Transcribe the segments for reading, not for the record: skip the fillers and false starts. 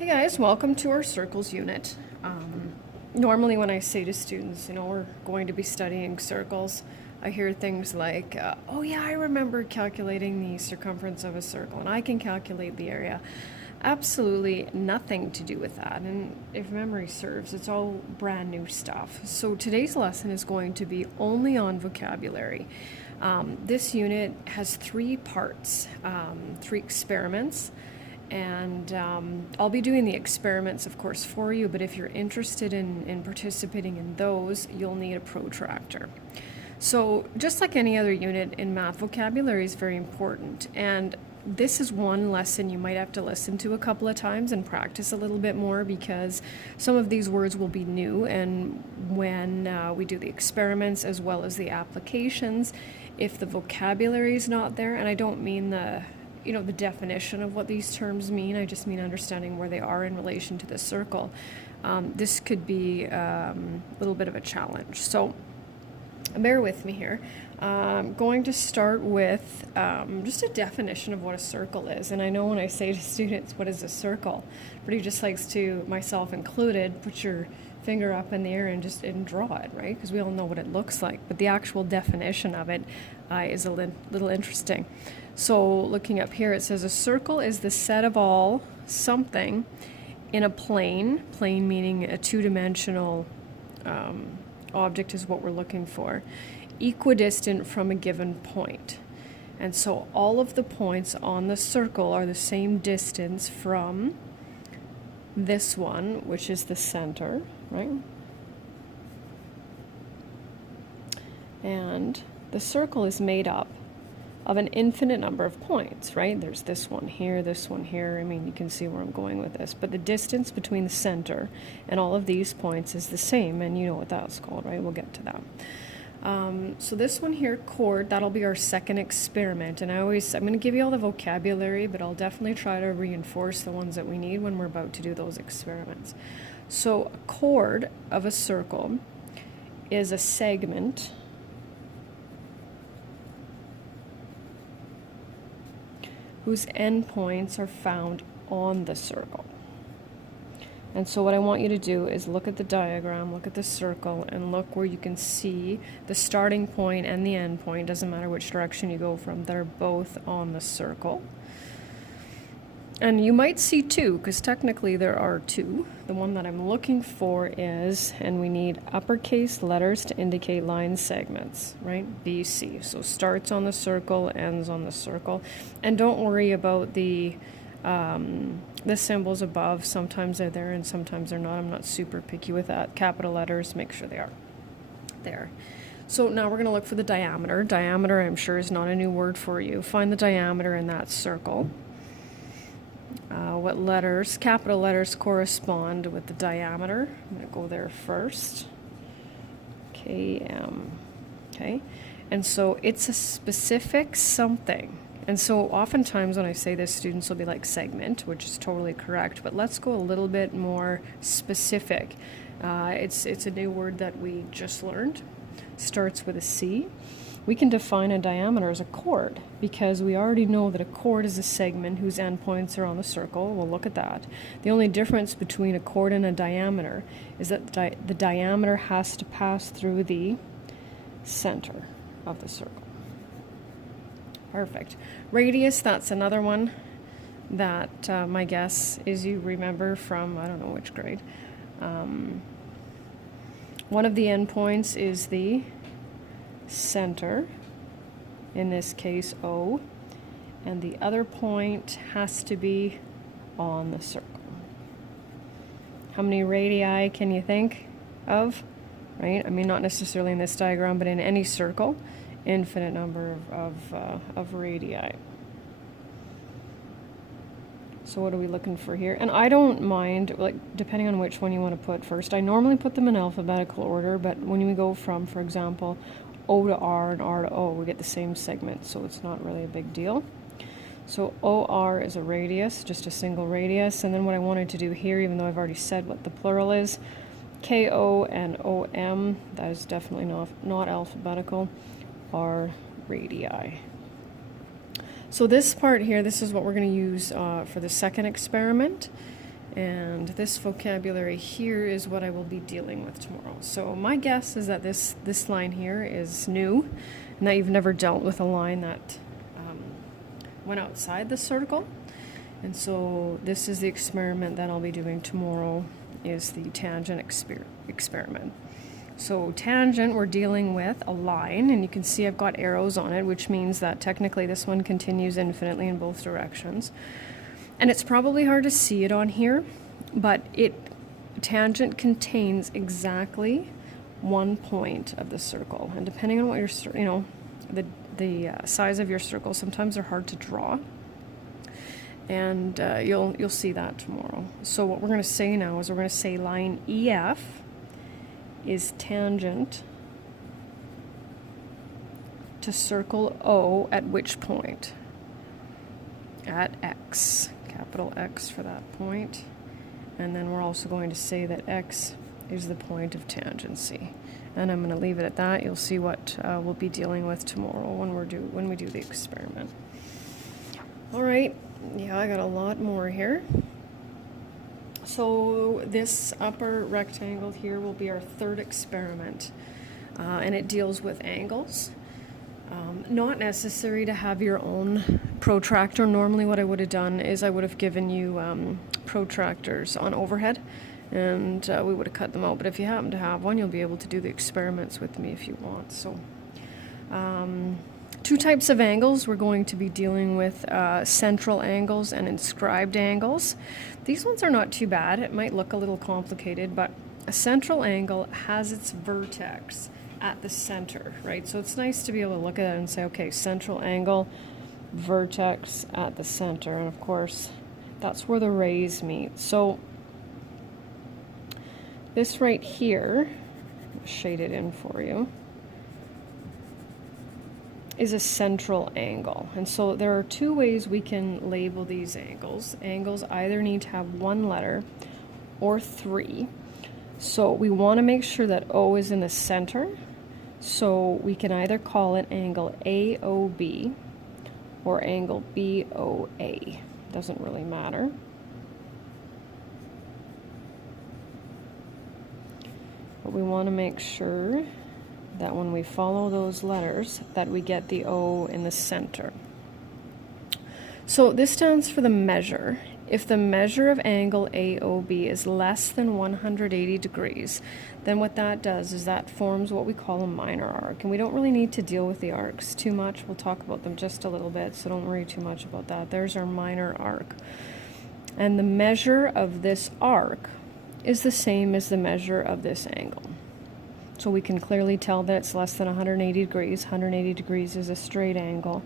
Hey guys, welcome to our circles unit. Normally when I say to students, we're going to be studying circles, I hear things like, oh yeah, I remember calculating the circumference of a circle and I can calculate the area. Absolutely nothing to do with that. And if memory serves, it's all brand new stuff. So today's lesson is going to be only on vocabulary. This unit has 3 parts, 3 experiments. And I'll be doing the experiments, of course, for you, but if you're interested in participating in those, you'll need a protractor. So just like any other unit in math, vocabulary is very important. And this is one lesson you might have to listen to a couple of times and practice a little bit more because some of these words will be new. And when we do the experiments as well as the applications, if the vocabulary is not there, and I don't mean the definition of what these terms mean. I just mean understanding where they are in relation to the circle. This could be a little bit of a challenge. So bear with me here. I'm going to start with just a definition of what a circle is. And I know when I say to students, what is a circle? Everybody just likes to, myself included, put your finger up in the air and draw it, right? Because we all know what it looks like. But the actual definition of it is a little interesting. So looking up here, it says a circle is the set of all something in a plane meaning a two-dimensional object is what we're looking for, equidistant from a given point. And so all of the points on the circle are the same distance from this one, which is the center, right? And the circle is made up of an infinite number of points, right? There's this one here. I mean, you can see where I'm going with this. But the distance between the center and all of these points is the same, and you know what that's called, right? We'll get to that. So this one here, chord, that'll be our second experiment. And I'm going to give you all the vocabulary, but I'll definitely try to reinforce the ones that we need when we're about to do those experiments. So a chord of a circle is a segment whose endpoints are found on the circle. And so what I want you to do is look at the diagram, look at the circle, and look where you can see the starting point and the end point. Doesn't matter which direction you go from, they're both on the circle. And you might see 2, because technically there are 2. The one that I'm looking for is, and we need uppercase letters to indicate line segments, right? BC. So starts on the circle, ends on the circle. And don't worry about the symbols above. Sometimes they're there and sometimes they're not. I'm not super picky with that. Capital letters, make sure they are there. So now we're going to look for the diameter. Diameter, I'm sure, is not a new word for you. Find the diameter in that circle. What letters, capital letters, correspond with the diameter? I'm going to go there first. KM. Okay. And so it's a specific something. And so oftentimes when I say this, students will be like segment, which is totally correct. But let's go a little bit more specific. It's a new word that we just learned. Starts with a C. We can define a diameter as a chord because we already know that a chord is a segment whose endpoints are on the circle. We'll look at that. The only difference between a chord and a diameter is that the diameter has to pass through the center of the circle. Perfect. Radius, that's another one that my guess is you remember from, I don't know which grade. One of the endpoints is the center, in this case O, and the other point has to be on the circle. How many radii can you think of, right? I mean, not necessarily in this diagram, but in any circle, infinite number of radii. So what are we looking for here? And I don't mind, like, depending on which one you want to put first. I normally put them in alphabetical order, but when we go from, for example, O to R and R to O, we get the same segment, so it's not really a big deal. So OR is a radius, just a single radius, and then what I wanted to do here, even though I've already said what the plural is, KO and OM, that is definitely not alphabetical, are radii. So this part here, this is what we're going to use for the second experiment. And this vocabulary here is what I will be dealing with tomorrow. So my guess is that this line here is new, and that you've never dealt with a line that went outside the circle. And so this is the experiment that I'll be doing tomorrow, is the tangent experiment. So tangent, we're dealing with a line, and you can see I've got arrows on it, which means that technically this one continues infinitely in both directions. And it's probably hard to see it on here, but tangent contains exactly 1 point of the circle. And depending on what your, the size of your circle, sometimes they're hard to draw. And you'll see that tomorrow. So what we're going to say now is we're going to say line EF is tangent to circle O at which point? At X. Capital X for that point. And then we're also going to say that X is the point of tangency. And I'm going to leave it at that. You'll see what we'll be dealing with tomorrow when we do the experiment. All right. Yeah, I got a lot more here. So this upper rectangle here will be our third experiment, and it deals with angles. Not necessary to have your own protractor. Normally what I would have done is I would have given you protractors on overhead, and we would have cut them out. But if you happen to have one, you'll be able to do the experiments with me if you want. So two types of angles. We're going to be dealing with central angles and inscribed angles. These ones are not too bad. It might look a little complicated, but a central angle has its vertex at the center, right? So it's nice to be able to look at it and say, okay, central angle, vertex at the center. And of course, that's where the rays meet. So this right here, I'll shade it in for you, is a central angle. And so there are two ways we can label these angles. Angles either need to have one letter or three. So we want to make sure that O is in the center. So we can either call it angle AOB or angle BOA. Doesn't really matter. But we want to make sure that when we follow those letters that we get the O in the center. So this stands for the measure. If the measure of angle AOB is less than 180 degrees, then what that does is that forms what we call a minor arc. And we don't really need to deal with the arcs too much. We'll talk about them just a little bit, so don't worry too much about that. There's our minor arc. And the measure of this arc is the same as the measure of this angle. So we can clearly tell that it's less than 180 degrees. 180 degrees is a straight angle.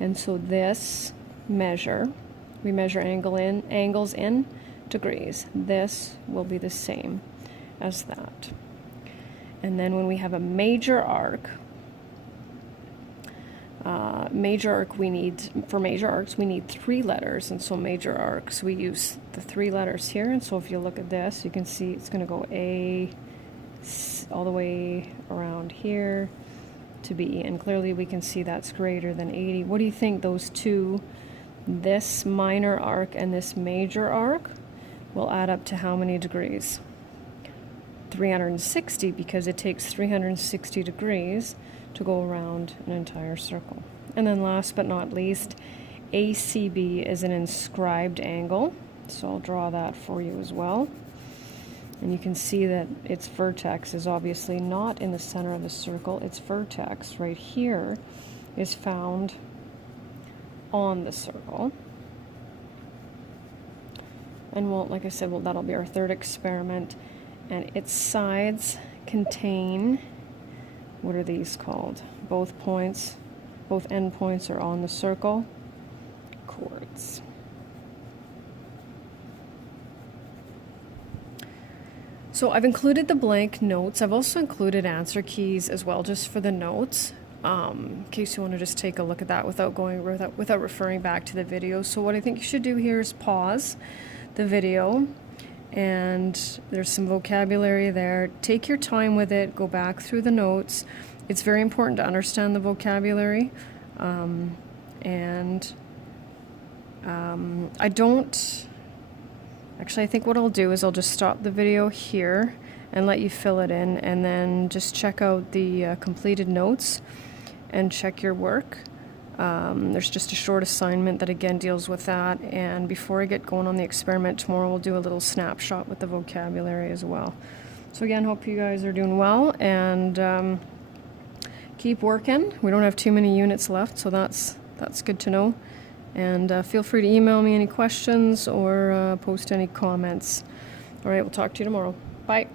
And so this measure, we measure angles in degrees. This will be the same as that. And then when we have a major arc, for major arcs we need three letters, and so major arcs we use the three letters here. And so if you look at this, you can see it's going to go A all the way around here to B, and clearly we can see that's greater than 80. What do you think those two, this minor arc and this major arc, will add up to how many degrees? 360, because it takes 360 degrees to go around an entire circle. And then last but not least, ACB is an inscribed angle, so I'll draw that for you as well. And you can see that its vertex is obviously not in the center of the circle. Its vertex right here is found on the circle. And like I said, that'll be our third experiment. And its sides contain, what are these called? Both end points are on the circle. Chords. So I've included the blank notes. I've also included answer keys as well, just for the notes, in case you want to just take a look at that without referring back to the video. So what I think you should do here is pause the video, and there's some vocabulary there. Take your time with it. Go back through the notes. It's very important to understand the vocabulary, Actually, I think what I'll do is I'll just stop the video here and let you fill it in, and then just check out the completed notes and check your work. There's just a short assignment that again deals with that, and before I get going on the experiment tomorrow, we'll do a little snapshot with the vocabulary as well. So again, hope you guys are doing well, and keep working. We don't have too many units left, so that's good to know. And feel free to email me any questions or post any comments. All right, we'll talk to you tomorrow. Bye.